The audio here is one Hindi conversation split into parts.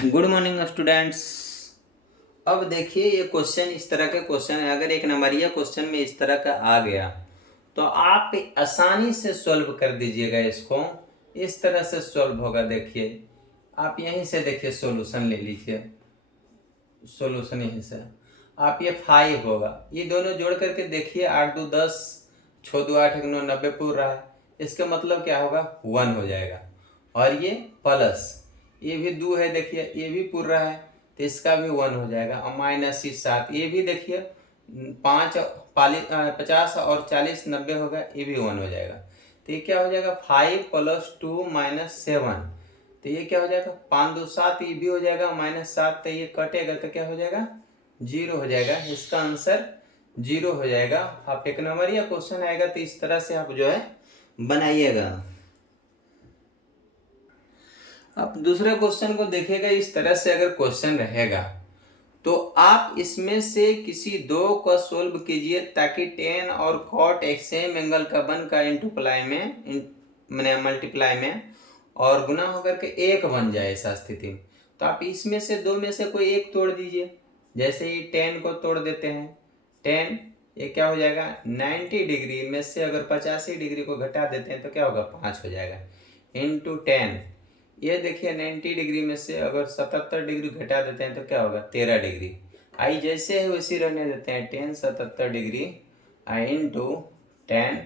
Good morning students. अब देखिए ये क्वेश्चन इस तरह का क्वेश्चन है। अगर एक नंबरिया क्वेश्चन में इस तरह का आ गया तो आप आसानी से सॉल्व कर दीजिएगा। इसको इस तरह से सॉल्व होगा। देखिए आप यहीं से देखिए सॉल्यूशन ले लीजिए। सॉल्यूशन यहीं से आप ये 5 होगा, ये दोनों जोड़ करके देखिए 8 2 10, 6 2 8 1 9 90 पूर रहा है। इसका मतलब क्या होगा, 1 हो जाएगा। और ये प्लस ये भी 2 है, देखिए ये भी पूर रहा है तो इसका भी 1 हो जाएगा। और माइनस 7 ये भी देखिए 5 50 और 40 90 होगा, ये भी 1 हो जाएगा। तो ये क्या हो जाएगा, 5 + 2 - 7। तो ये क्या हो जाएगा, 5 2 7, ये भी हो जाएगा -7। तो ये कटेगा तो क्या हो जाएगा, 0 हो जाएगा। इसका आंसर 0 हो जाएगा। आप एक नंबर या क्वेश्चन आएगा तो इस तरह से आप जो है बनाइएगा। आप दूसरे क्वेश्चन को देखिएगा। इस तरह से अगर क्वेश्चन रहेगा तो आप इसमें से किसी दो को सोल्व कीजिए ताकि टेन और कॉट एक सेम एंगल का बन का इंटूप्लाई में मैंने मल्टीप्लाई में और गुना होकर के एक बन जाए ऐसा स्थिति में। तो आप इसमें से दो में से कोई एक तोड़ दीजिए। जैसे ही 10 को तोड़ देते हैं, 10 ये क्या हो जाएगा, 90 डिग्री में से अगर 85 डिग्री को घटा देते हैं तो क्या होगा, 5 हो जाएगा। इंटू 10 ये देखिए 90 डिग्री में से अगर 77 डिग्री घटा देते हैं तो क्या होगा, 13 डिग्री। आई जैसे है वैसी रहने देते हैं, 10 77 डिग्री आई इंटू 10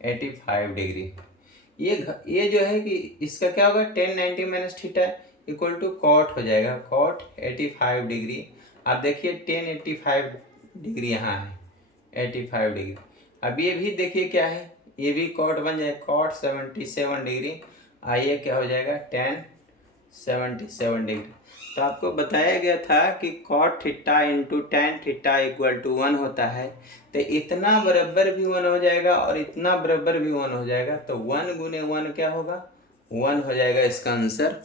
85 डिग्री। ये जो है कि इसका क्या होगा, 10 90 minus theta equal to cot हो जाएगा, कॉट 85 डिग्री। आप देखिए 10 85 डिग्री यहाँ है, 85 डिग्री। अब ये भी देखिए क्या है, ये भी कॉट बन जाए, कॉट 77 डिग्री। आइए क्या हो जाएगा, 10 77 डिग्री। तो आपको बताया गया था कि cot theta into tan theta equal to 1 होता है। तो इतना बराबर भी 1 हो जाएगा और इतना बराबर भी 1 हो जाएगा। तो 1 गुने 1 क्या होगा, 1 हो जाएगा इसका आंसर।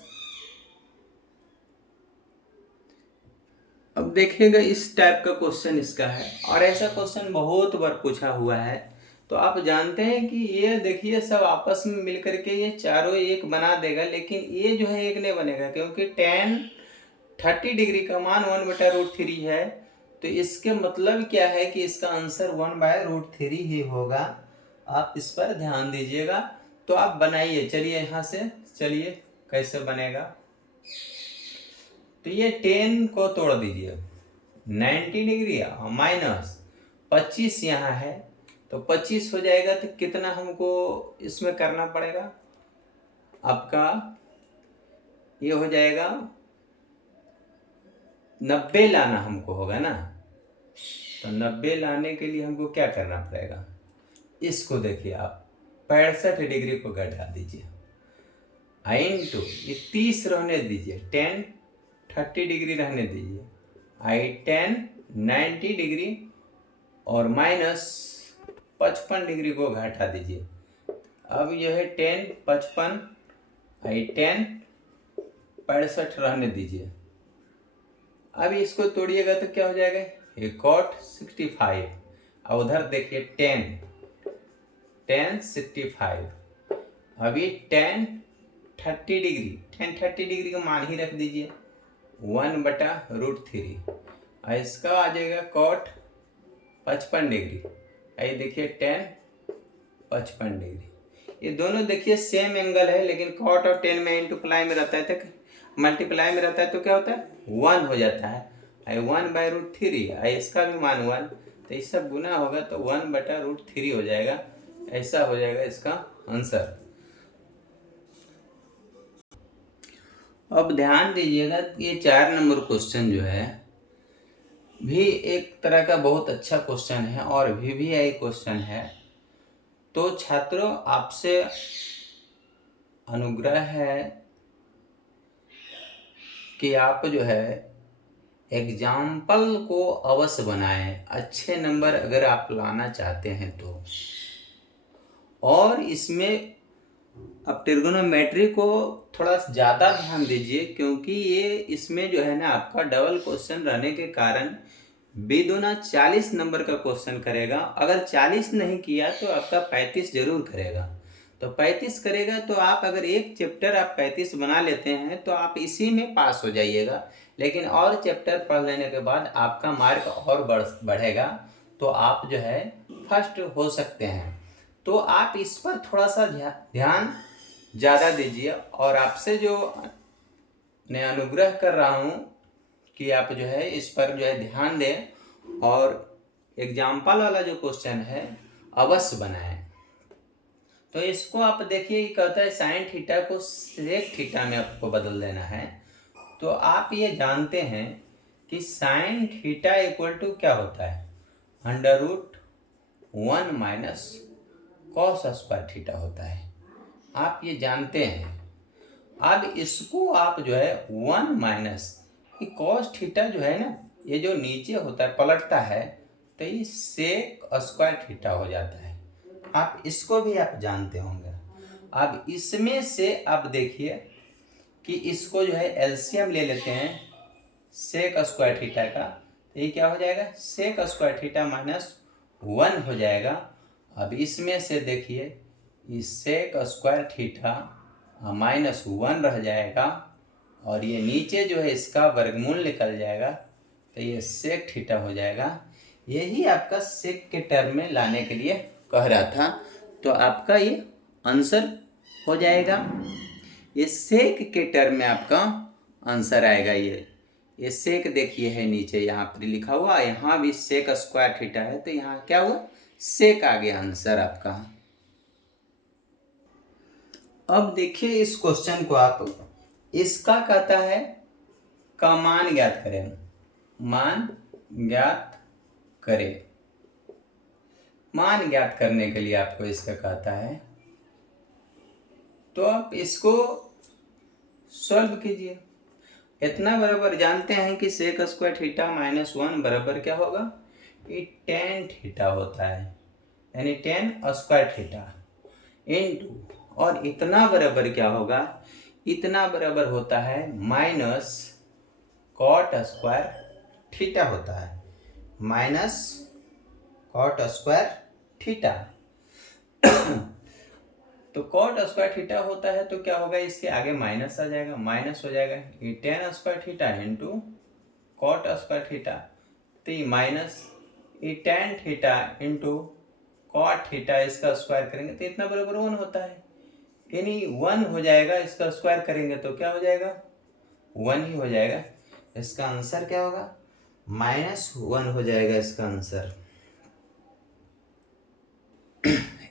अब देखिएगा इस टाइप का क्वेश्चन इसका है और ऐसा क्वेश्चन बहुत बार पूछा हुआ है। तो आप जानते हैं कि ये देखिए सब आपस में मिलकर के ये चारों एक बना देगा, लेकिन ये जो है एक नहीं बनेगा क्योंकि टेन 30 डिग्री का मान 1/√3 है। तो इसके मतलब क्या है कि इसका आंसर 1/√3 ही होगा। आप इस पर ध्यान दीजिएगा। तो आप बनाइए, चलिए यहाँ से, चलिए कैसे बनेगा। तो ये 10 को तोड़ दीजिए, 90 डिग्री माइनस 25 यहाँ है तो 25 हो जाएगा। तो कितना हमको इसमें करना पड़ेगा, आपका ये हो जाएगा 90 लाना हमको होगा ना। तो 90 लाने के लिए हमको क्या करना पड़ेगा, इसको देखिए आप 65 डिग्री को घटा दीजिए, आई इंटू ये 30 रहने दीजिए, 10 30 डिग्री रहने दीजिए, आई 10 90 डिग्री और माइनस 55 डिग्री को घटा दीजिए। अब यह है 10 55 आई 10 65 रहने दीजिए। अब इसको तोड़िएगा तो क्या हो जाएगा, ये कॉट 65 और उधर देखिए 10 65। अभी 10 30 डिग्री 10 30 डिग्री का मान ही रख दीजिए, 1/√3। इसका आ जाएगा कॉट 55 डिग्री। आई देखिए 10 55 डिग्री। ये दोनों देखिए सेम एंगल है, लेकिन कॉट और 10 में इंटूप्लाई में रहता है तो मल्टीप्लाई में रहता है तो क्या होता है, 1 हो जाता है। आई 1/√3 आई इसका भी मान 1, तो इस सब गुना होगा तो 1/√3 हो जाएगा। ऐसा हो जाएगा इसका आंसर। अब ध्यान दीजिएगा, ये 4 नंबर क्वेश्चन जो है भी एक तरह का बहुत अच्छा क्वेश्चन है और VVI क्वेश्चन है। तो छात्रों आपसे अनुग्रह है कि आप जो है एग्जाम्पल को अवश्य बनाएं, अच्छे नंबर अगर आप लाना चाहते हैं तो। और इसमें अब ट्रिग्नोमेट्री को थोड़ा ज़्यादा ध्यान दीजिए क्योंकि ये इसमें जो है ना आपका डबल क्वेश्चन रहने के कारण बेदोना 40 नंबर का क्वेश्चन करेगा। अगर 40 नहीं किया तो आपका 35 जरूर करेगा। तो 35 करेगा तो आप अगर एक चैप्टर आप 35 बना लेते हैं तो आप इसी में पास हो जाइएगा, लेकिन और चैप्टर पढ़ लेने के बाद आपका मार्क और बढ़ेगा, तो आप जो है फर्स्ट हो सकते हैं। तो आप इस पर थोड़ा सा ध्यान ज़्यादा दीजिए, और आपसे जो मैं अनुग्रह कर रहा हूँ कि आप जो है इस पर जो है ध्यान दें और एग्जाम्पल वाला जो क्वेश्चन है अवश्य बनाएं। तो इसको आप देखिए, ये कहता है साइन थीटा को सेक थीटा में आपको बदल देना है। तो आप ये जानते हैं कि साइन थीटा इक्वल टू क्या होता है, √1 माइनस कॉस स्क्वायर थीटा होता है, आप ये जानते हैं। अब इसको आप जो है 1 माइनस कॉस थीटा जो है ना, ये जो नीचे होता है पलटता है तो ये सेक स्क्वायर थीटा हो जाता है, आप इसको भी आप जानते होंगे। अब इसमें से आप देखिए कि इसको जो है एलसीएम ले लेते हैं सेक स्क्वायर थीटा का, तो ये क्या हो जाएगा, सेक स्क्वायर थीटा माइनस 1 हो जाएगा। अब इसमें से देखिए इस सेक स्क्वायर थीटा माइनस 1 रह जाएगा, और ये नीचे जो है इसका वर्गमूल निकल जाएगा, तो ये सेक थीटा हो जाएगा। यही आपका सेक के टर्म में लाने के लिए कह रहा था, तो आपका ये आंसर हो जाएगा। ये सेक के टर्म में आपका आंसर आएगा। ये सेक देखिए है नीचे यहाँ पर लिखा हुआ, यहाँ भी सेक स्क्वायर थीटा है, तो यहाँ क्या हुआ, सेक आ गया आंसर आपका। अब देखिए इस क्वेश्चन को आप, इसका कहता है का मान ज्ञात करें, मान ज्ञात करें। मान ज्ञात करने के लिए आपको इसका कहता है, तो आप इसको सॉल्व कीजिए। इतना बराबर जानते हैं कि सेक स्क्वायर थीटा माइनस 1 बराबर क्या होगा, ये टेन थीटा होता है, यानी टेन स्क्वायर थीटा इनटू, और इतना बराबर क्या होगा, इतना बराबर होता है माइनस कॉट स्क्वायर थीटा होता है, माइनस कॉट स्क्वायर थीटा। तो कॉट स्क्वायर थीटा होता है तो क्या होगा, इसके आगे माइनस आ जाएगा, माइनस हो जाएगा ये tan square theta into cot square theta, तो ये माइनस ये tan theta into cot theta, इसका स्क्वायर करेंगे तो इतना बराबर 1 होता है, यानी 1 हो जाएगा। इसका स्क्वायर करेंगे तो क्या हो जाएगा, 1 ही हो जाएगा। इसका आंसर क्या होगा, -1 हो जाएगा इसका आंसर।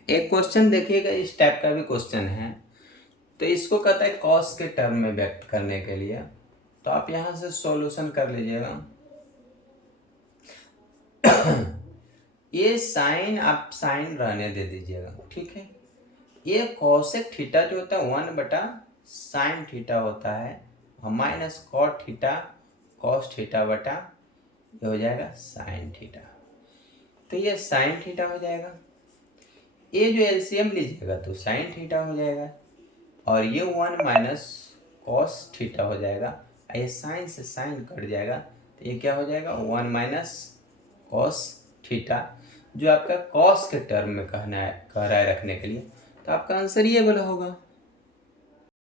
एक क्वेश्चन देखिएगा, इस टाइप का भी क्वेश्चन है, तो इसको कहता है कॉस के टर्म में व्यक्त करने के लिए, तो आप यहां से सॉल्यूशन कर लीजिएगा। ये साइन आप साइन रहने दे दीजिएगा, ठीक है। ये कॉसेक थीटा जो होता है 1/sin थीटा होता है, और minus cot theta cos theta बटा ये हो जाएगा साइन थीटा, तो ये साइन थीटा हो जाएगा। ये जो एलसीएम लीजिएगा तो साइन थीटा हो जाएगा, और ये 1 माइनस कॉस थीटा हो जाएगा, ये साइन से साइन कट जाएगा, तो ये क्या हो जाएगा, 1 माइनस कॉस थीटा, जो आपका कॉस के टर्म में कह रहा है रखने के लिए, तो आपका आंसर ये वाला होगा।